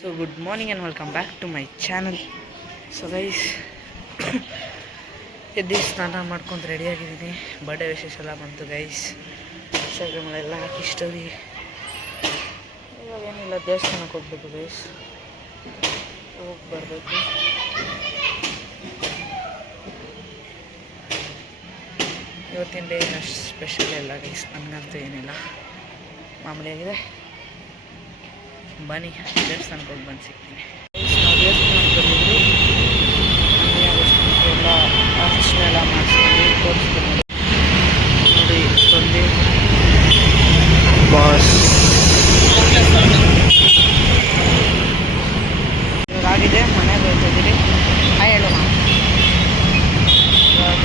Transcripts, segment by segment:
So good morning and welcome back to my channel. So guys ಎದ್ದು ಸ್ನಾನ ಮಾಡ್ಕೊಂಡು ರೆಡಿಯಾಗಿದ್ದೀನಿ. Birthday ವಿಶೇಷ ಎಲ್ಲ ಬಂತು ಗೈಸ್. ಇನ್ಸ್ಟಾಗ್ರಾಮಲ್ಲೆಲ್ಲ ಹಾಕಿ ಸ್ಟೋರಿ. ಇವಾಗೇನಿಲ್ಲ, ದೇವಸ್ಥಾನಕ್ಕೆ ಹೋಗ್ಬೇಕು ಗೈಸ್, ಹೋಗಿ ಬರಬೇಕು. ಇವತ್ತಿನ ಡೇ ಏನಷ್ಟು ಸ್ಪೆಷಲ್ ಇಲ್ಲ ಗೈಸ್, ನನಗಂತೂ ಏನಿಲ್ಲ, ಮಾಮೂಲಿಯಾಗಿದೆ. ಬನ್ನಿ ದೇವಸ್ಥಾನಕ್ಕೆ ಹೋಗಿ ಬಂದು ಸಿಗ್ತೀನಿ. ನಾವು ದೇವಸ್ಥಾನಕ್ಕೆ ಬಂದಿದ್ದು ಎಲ್ಲ ಆಫೀಸ್ನೆಲ್ಲ ಮಾಡಿಸ್ಕೊಂಡು ತೋರಿಸ್ತೀನಿ ನೋಡಿ. ಬಂದು ಬಾಸ್ ಇವಾಗಾಗಿದೆ, ಮನೆಗೆ ಹೋಗ್ತಿದ್ದೀವಿ. ಹಾಯ್ ಹೇಳೋಣ,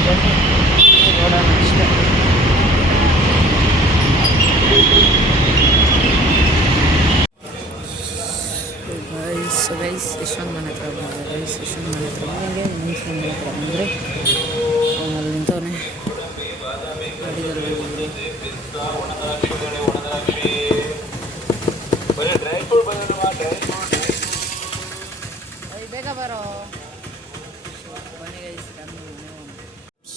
ಬನ್ನಿ ನೋಡೋಣ ಅಷ್ಟೇ. ಗೈಸ್ ಯಶವಂತ ಮನೆ ಹತ್ರ ಬಂದೆ. ಗೈಸ್ ಯಶವಂತ ಮನೆ ಹತ್ರ ಬಂದಂಗೆ ಇನ್ನೊಂದು ಮನೆ ಹತ್ರ ಬಂದರೆ ಅವನಲ್ಲಿ ನಿಂತವನೇ ಗಾಡಿದಲ್ಲಿ ಬೇಗ ಬರೋ. ಬನ್ನಿ ಗೈಸ್,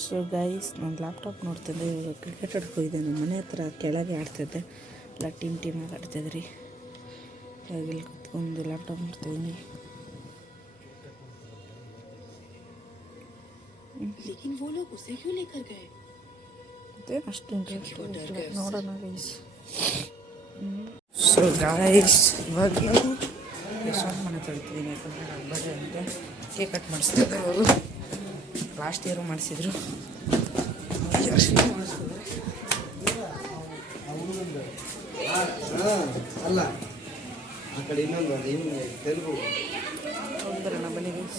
ಸೊ ಗೈಸ್ ನಾನು ಲ್ಯಾಪ್ಟಾಪ್ ನೋಡ್ತಿದ್ದೆ. ಇವಾಗ ಕ್ರಿಕೆಟ್ ಆಡಕ್ಕೆ ಹೋಗಿದ್ದೆ. ನಮ್ಮ ಮನೆ ಹತ್ರ ಕೆಳಗೆ ಆಡ್ತಿದ್ದೆ, ಎಲ್ಲ ಟೀಮಾಗಿ ಆಡ್ತಿದ್ರಿ. ಇವಾಗ ಇಲ್ಲಿ ಕುತ್ಕೊಂಡು ಲ್ಯಾಪ್ಟಾಪ್ ನೋಡ್ತಿದ್ದೀನಿ. ಅಷ್ಟು ಇಂಟ್ರೆಸ್ಟ್ ನೋಡೋಣ ಗೈಸ್. ಸೊ ಗೈಸ್ ಇವಾಗ ಯಶವಂತ ಮನೆ ತೊಳಿತಿದ್ದೀನಿ, ಯಾಕಂದರೆ ನನ್ನ ಬರ್ಡೇ ಅಂತೆ. ಕೇಕ್ ಕಟ್ ಮಾಡಿಸ್ತಿದ್ರು ಅವರು, ಲಾಸ್ಟ್ ಇಯರು ಮಾಡಿಸಿದ್ರು, ಅಲ್ಲ ಆ ಕಡೆ ಇನ್ನೊಂದು ತೆಲುಗು ಬರೋಣ ಬನ್ನಿ ಗೈಸ್.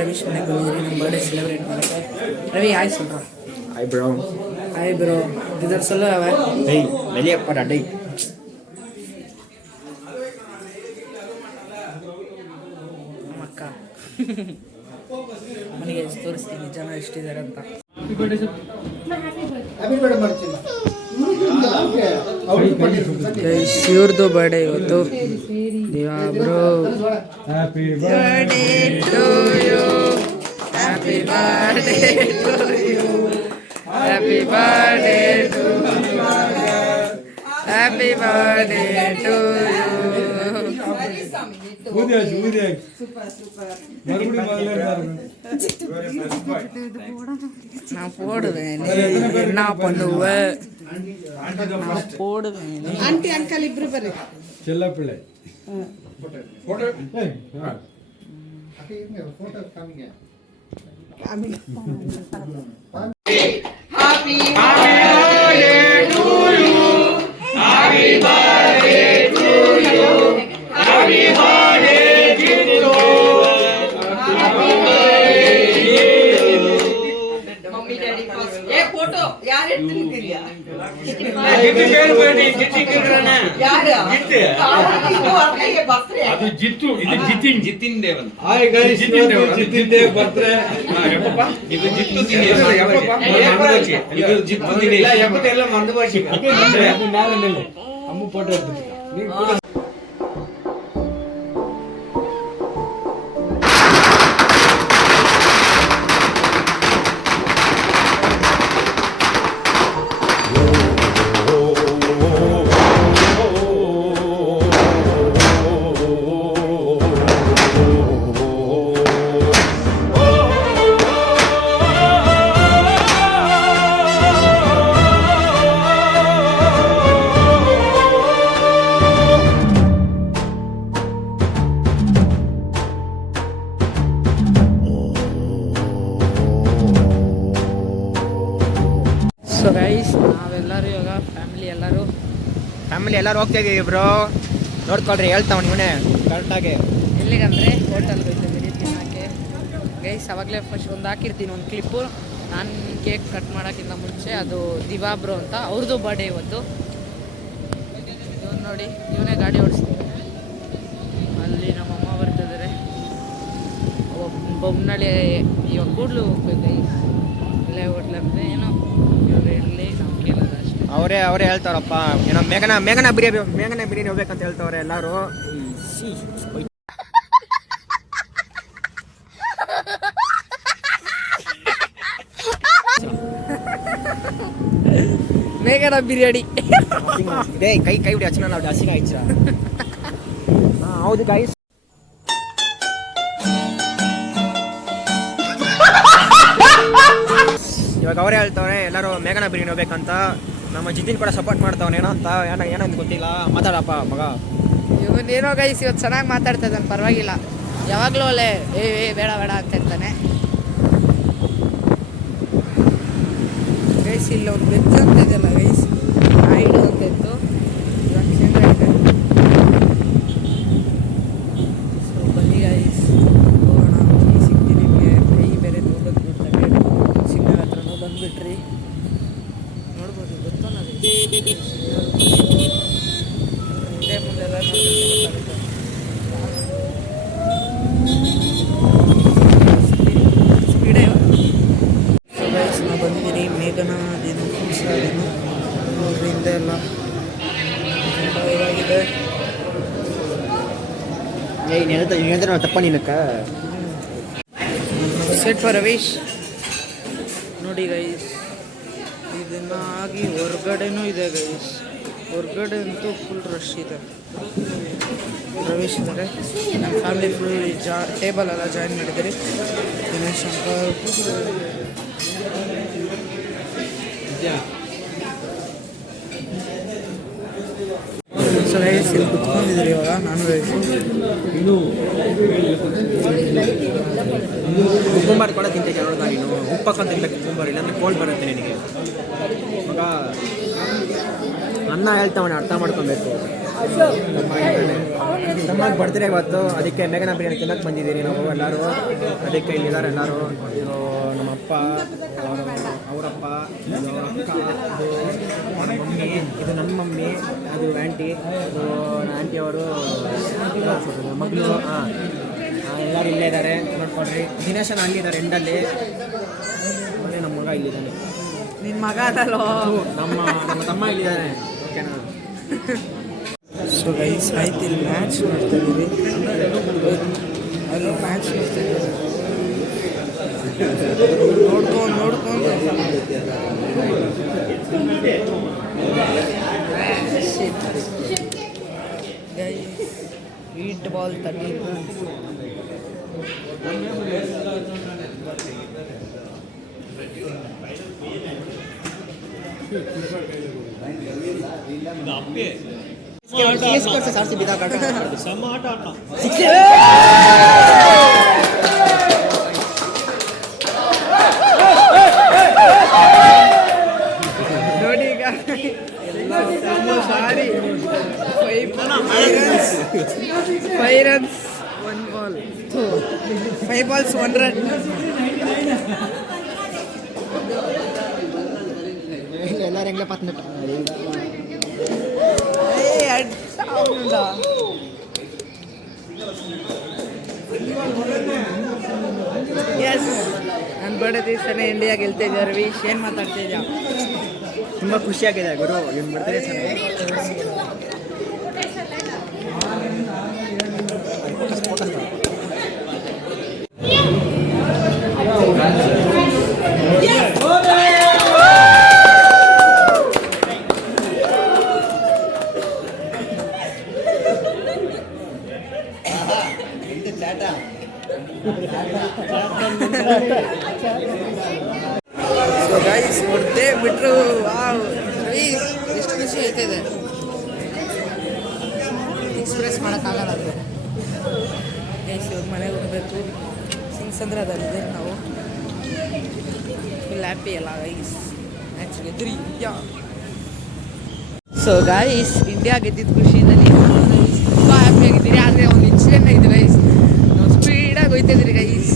ರವೀಶ್ ಮನೆಗೆ ಬಂದಿದ್ದೀನಿ ನಮ್ಮ ಬರ್ಡೇ ಸೆಲೆಬ್ರೇಟ್ ಮಾಡೋಕ್ಕೆ. ರವಿ ಆಯ್ சொல்றா. Hi bro. ಹಾಯ್ ಬ್ರೋ, ಇದರ சொல்ல அவ டேய் வெளிய போடா டேய். ನಮ್ಮ ಅಕ್ಕ ಮನೆಗೆ ತೋರಿಸ್ತೀನಿ ಜನ ಎಷ್ಟಿದ್ದಾರೆ ಅಂತ. ಹ್ಯಾಪಿ ಬರ್ಡೇ ಮಾಡ್ತೀನಿ. ಇವ್ರದ್ದು ಬರ್ಡೇ ಇವತ್ತು. Diva bro, happy birthday to you, happy birthday to you, happy birthday to you, happy birthday to you. நான் போடுவேன், என்ன பண்ணுவ, நான் போடுவேன். ஆண்டி அங்கிள் இப்ரு பாரு, செல்ல பிள்ளை போட்டோ போட்டோ காமிங்க. Happy birthday to you, happy birthday to you, happy birthday to you, happy birthday. Mummy daddy first ये फोटो यार எடுத்துக்கிறியா जित्ती பேர் போடி जित्ती கேக்குறானே यार जित्ती वो आपके बर्थडे ಅದು ಜಿತ್ತು, ಇದು Jithin Devan. Hi guys, Jithin Dev birthday. ಯಪ್ಪಪ್ಪ ಇದು ಜಿತ್ತು ದಿನೇಶ್. ಯಪ್ಪಪ್ಪ ಮರದೋಚಿ ಇದು ಜಿತ್ತು ದಿನೇಶ್. ಇಲ್ಲ ಯಪ್ಪತ ಎಲ್ಲ ಮರದೋಚಿ ಅದು ಮೇಲೆ ಅಮ್ಮ ಫೋಟೋ எடுத்துட்டு ನೀವು ಕೂಡ. ಸೊ ಗೈಸ್ ನಾವೆಲ್ಲರೂ ಇವಾಗ ಫ್ಯಾಮಿಲಿ ಎಲ್ಲರೂ ಹೋಗ್ತಾ ಇದೀವಿ ಬ್ರೋ. ನೋಡ್ಕೊಳ್ರಿ, ಹೇಳ್ತಾವ ಇವನೇ ಕರೆಕ್ಟಾಗಿ. ಎಲ್ಲಿಗಂದರೆ ಹೋಟೆಲ್ಗೆ ಹೋಗ್ತಿದ್ದೀರಿ ತಿನ್ನೋಕ್ಕೆ ಗೈಸ್. ಅವಾಗಲೇ ಫಸ್ಟ್ ಒಂದು ಹಾಕಿರ್ತೀನಿ ಒಂದು ಕ್ಲಿಪ್ಪು. ನಾನು ಕೇಕ್ ಕಟ್ ಮಾಡೋಕ್ಕಿಂತ ಮುಂಚೆ, ಅದು ದಿವಾ ಬ್ರೋ ಅಂತ, ಅವ್ರದ್ದು ಬರ್ಡೇ ಇವತ್ತು. ಇವನು ನೋಡಿ, ಇವನೇ ಗಾಡಿ ಓಡಿಸ್ತೀನಿ. ಅಲ್ಲಿ ನಮ್ಮಮ್ಮ ಬರ್ತಿದ್ದಾರೆ. ಬೊಮ್ಮನಳ್ಳಿ ಇವಾಗ ಕೂಡಲು ಹೋಗ್ಬೇಕು ಗೈಸ್. ಇಲ್ಲೇ ಹೋಟ್ಲ್ ಅಂದರೆ ಏನೋ ಇವ್ರು ಇರಲಿ, ನಾವು ಕೇಳೋದು ಅಷ್ಟೇ. ಅವರೇ ಹೇಳ್ತಾರಪ್ಪ, ಏನೋ ಮೇಘನ ಬಿರಿಯಾನಿ ಹೋಗ್ಬೇಕಂತ ಹೇಳ್ತಾವ್ರೆ ಎಲ್ಲರೂ. ಮೇಘನ ಬಿರಿಯಾನಿ. ಡೇ ಕೈ ಬಿಡಿ ಹಚ್ಚನ ನಾವು ಹಸಿಗೆ ಆಯ್ತು. ಹಾಂ ಹೌದು ಗೈಸ್. ಇವಾಗ ಅವರೇ ಹೇಳ್ತವ್ರೆ ಎಲ್ಲರೂ ಮೇಘನ ಬಿರಿಯಾನಿ ಹೋಗ್ಬೇಕಂತ. ನಮ್ಮ ಜಿತಿನ್ ಕೂಡ ಸಪೋರ್ಟ್ ಮಾಡ್ತಾವನೆ ಏನೋ ಅಂತ ಏನಂತ ಗೊತ್ತಿಲ್ಲ. ಮಾತಾಡಪ್ಪ ಮಗ. ಇವನೇನೋ ಗೈಸ್ ಇವತ್ತು ಚೆನ್ನಾಗಿ ಮಾತಾಡ್ತಾ ಇದ್ದಾನೆ, ಪರವಾಗಿಲ್ಲ. ಯಾವಾಗಲೂ ಅಲ್ಲೇ ಬೇಡ ಬೇಡ ಅಂತ ಇರ್ತಾನೆ ಗೈಸ್. ಇಲ್ಲ ಒಂದು ಬೆದ್ದು ಅಂತ ಇದೆಯಲ್ಲ ಗೈಸ್, ಐಡು ಅಂತ ಇತ್ತು, ಇವಾಗ ಶೇಂಗಾ ಇದೆ. ಸೊ ಬನ್ನಿ ಗೈಸ್, ಹೋಗೋಣ. ಸಿಗ್ತೀನಿ ನಿಮಗೆ. ಕೈ ಬೇರೆ ನೋಡೋದು ನೋಡ್ತಾರೆ. ಸಿಗ್ನಲ್ ಹತ್ರನೂ ಬಂದುಬಿಟ್ರಿ, ನೋಡ್ಬೋದು. ಗೊತ್ತಲ್ಲ ಹಿಂದೆ ಮುಂದೆಲ್ಲ ನೋಡ್ಬೇಕಾಗುತ್ತೆ. ಸ್ಪೀಡೇ ಗೈಸ್. ನಾವು ಬಂದಿದ್ದೀರಿ ಮೇಘನ ಅದೇನು ಅದೇನು ನೋಡ್ರಿ, ಹಿಂದೆ ಎಲ್ಲ ಇದಾಗಿದೆ. ಏನಿದ್ರೆ ತಪ್ಪ ನಿನಕ್ಕ ಸೆಟ್ ಫಾರ್ ರವೀಶ್. ನೋಡಿ ಗೈಸ್, ಇದನ್ನ ಆಗಿ ಹೊರ್ಗಡೆನೂ ಇದೆ ಗೈಸ್. ಹೊರ್ಗಡೆ ಅಂತೂ ಫುಲ್ ರಶ್ ಇದೆ. ರವೀಶ್ ಇದ್ದಾರೆ, ನಮ್ಮ ಫ್ಯಾಮಿಲಿ ಫುಲ್ ಟೇಬಲ್ ಎಲ್ಲ ಜಾಯಿನ್ ಮಾಡಿದ್ದೀರಿ. ದಿನೇಶ್ ಶಂಕರ್, ಸೊ ಗೈಸ್ ಇಲ್ಲಿ ಕುತ್ಕೊಂಡಿದ್ದೀರಿ ಇವಾಗ. ನಾನು ಕುಕ್ಕುಂಬರ್ ಕೂಡ ತಿಂತಿದ್ದೆ ನೋಡ್ದ ನೀನು. ಉಪ್ಪಕ್ಕಂತ ಇಲ್ಲ ಕುಕ್ಕುಂಬರ್, ಇಲ್ಲಾಂದ್ರೆ ಕೋಲ್ಡ್ ಬರುತ್ತೆ ನಿನಗೆ ಮಗ. ಅನ್ನ ಹೇಳ್ತಾವಣೆ, ಅರ್ಥ ಮಾಡ್ಕೊಬೇಕು. ತಮ್ಮಗೆ ಬರ್ತೀರಾ ಇವತ್ತು, ಅದಕ್ಕೆ ಮೇಘನ ಬಿರಿಯಾನಿ ತಿನ್ನಕ್ಕೆ ಬಂದಿದ್ದೀರಿ ನಾವು ಎಲ್ಲರೂ. ಅದಕ್ಕೆ ಇಲ್ಲಿದ್ದಾರೆ ಎಲ್ಲರೂ. ಇದು ನಮ್ಮಪ್ಪ, ಅವರಪ್ಪ, ಇದು ಅಕ್ಕ, ಇದು ಮಮ್ಮಿ, ಇದು ನನ್ನ ಮಮ್ಮಿ, ಅದು ಆಂಟಿ, ಅದು ಆಂಟಿ ಅವರು ಮಗಳು. ಎಲ್ಲರೂ ಇಲ್ಲೇ ಇದ್ದಾರೆ, ನೋಡ್ಕೊಡ್ರಿ. ದಿನೇಶನ ಅಲ್ಲಿದ್ದಾರೆ ಎಂಡಲ್ಲಿ. ಮತ್ತೆ ನಮ್ಮ ಮಗ ಇಲ್ಲಿದ್ದಾನೆ. ನಿನ್ನ ಮಗ ಅದಲ್ಲೋ, ನಮ್ಮ ತಮ್ಮ ಇಲ್ಲಿದ್ದಾರೆ. ಓಕೆನಾ? ಸೊ ಗೈಸ್ ಆಯ್ತು, ಇಲ್ಲಿ ಮ್ಯಾಚ್ ನೋಡ್ತಾ ಇದ್ದೀವಿ. ಅಲ್ಲಿ ಮ್ಯಾಚ್ ನೋಡ್ತಾ ಇದ್ದೀವಿ. ನೋಡ್ಕೊಂಡು ವೀಟ್ ಬಾಲ್ ತಣ್ಣೀರು. ನೋಡಿ ಈಗ ಸಾರಿ 5 runs 1 ball, 5 balls 1 run. ಎಲ್ಲರೂ ಹೆಂಗೆ ಪತ್ನ ಎಸ್, ನನ್ನ ಬರ್ಡೇ ದಿವಸನೇ ಇಂಡಿಯಾ ಗೆಲ್ತಾ ಇದ್ದೆ. ರವೀಶ್ ಏನು ಮಾತಾಡ್ತಾ ಇದ್ಯಾ? ತುಂಬ ಖುಷಿಯಾಗಿದೆ ಗುರು, ನಿಮ್ಮ ಬರ್ತಾರೆ ಚೆನ್ನಾಗಿ. ಸೊ ಗೈಸ್ ಹೊಡ್ದೇ ಬಿಟ್ರು. ವಾವ್ ರವೀಶ್, ಎಷ್ಟು ಖುಷಿ ಆಯ್ತಿದೆ, ಎಕ್ಸ್ಪ್ರೆಸ್ ಮಾಡೋಕ್ಕಾಗಲ್ಲ ಅದು. ಗೈಸ್ ಇವಾಗ ಮನೆಗೆ ಹೋಗಬೇಕು. ಸಿಂಗ್ಸಂದ್ರದಲ್ಲಿದೆ ನಾವು. ಫುಲ್ ಹ್ಯಾಪಿ ಅಲ್ಲ ಗೈಸ್, ಮ್ಯಾಚ್ ಗೆದ್ರಿ. ಸೊ ಗೈಸ್ ಇಂಡಿಯಾ ಗೆದ್ದಿದ್ದ ಖುಷಿಯಲ್ಲಿ ತುಂಬ ಹ್ಯಾಪಿ ಆಗಿದ್ದೀರಿ. ಆದರೆ ಒಂದು ಇನ್ಸಿಡೆಂಟ್ ಆಗಿದೆ ಗೈಸ್. ನಾವು ಸ್ಪೀಡಾಗಿ ಹೋಯ್ತಿದ್ರಿ ಗೈಸ್,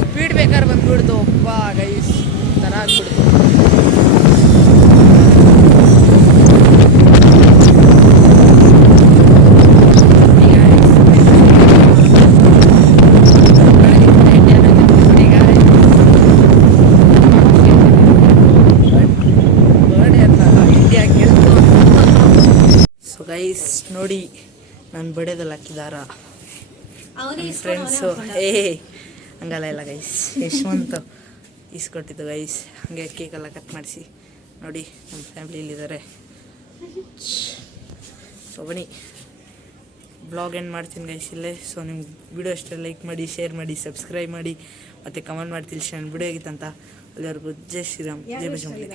ಸ್ಪೀಡ್ ಬೇಕಾದ್ರೆ ಬಂದ್ಬಿಡ್ತು. ಒಬ್ಬ ಗೈಸ್ ಥರ ಆಗ್ಬಿಡ್ತು. ಬರ್ಡೇ ಅಂತ ಇಂಡಿಯಾ ಗೆಲ್ತು. ಸೊ ಗೈಸ್ ನೋಡಿ, ನಾನು ಬಡೇದಲ್ಲಿ ಹಾಕಿದಾರ ಫ್ರೆಂಡ್ಸು ಹಂಗಲ್ಲ ಇಲ್ಲ ಗೈಸ್ ಯಶವಂತ್ ಇಸ್ಕೊಟ್ಟಿದ್ದು ಗೈಸ್. ಹಾಗೆ ಕೇಕೆಲ್ಲ ಕಟ್ ಮಾಡಿಸಿ ನೋಡಿ ನಮ್ಮ ಫ್ಯಾಮ್ಲಿಯಲ್ಲಿದ್ದಾರೆ. ಸೊ ಬನ್ನಿ ಬ್ಲಾಗ್ ಎಂಡ್ ಮಾಡ್ತೀನಿ ಗೈಸ್ ಇಲ್ಲೇ. ಸೊ ನಿಮ್ಗೆ ವಿಡಿಯೋ ಇಷ್ಟ ಲೈಕ್ ಮಾಡಿ, ಶೇರ್ ಮಾಡಿ, ಸಬ್ಸ್ಕ್ರೈಬ್ ಮಾಡಿ ಮತ್ತು ಕಮೆಂಟ್ ಮಾಡಿ ತಿಳಿಸಿ ನನ್ನ ವಿಡಿಯೋ ಆಗಿತ್ತಂತ. ಅಲ್ಲಿವರೆಗೂ ಜೈ ಶ್ರೀರಾಮ್, ಜೈ ಬಜರಂಗಬಲಿ.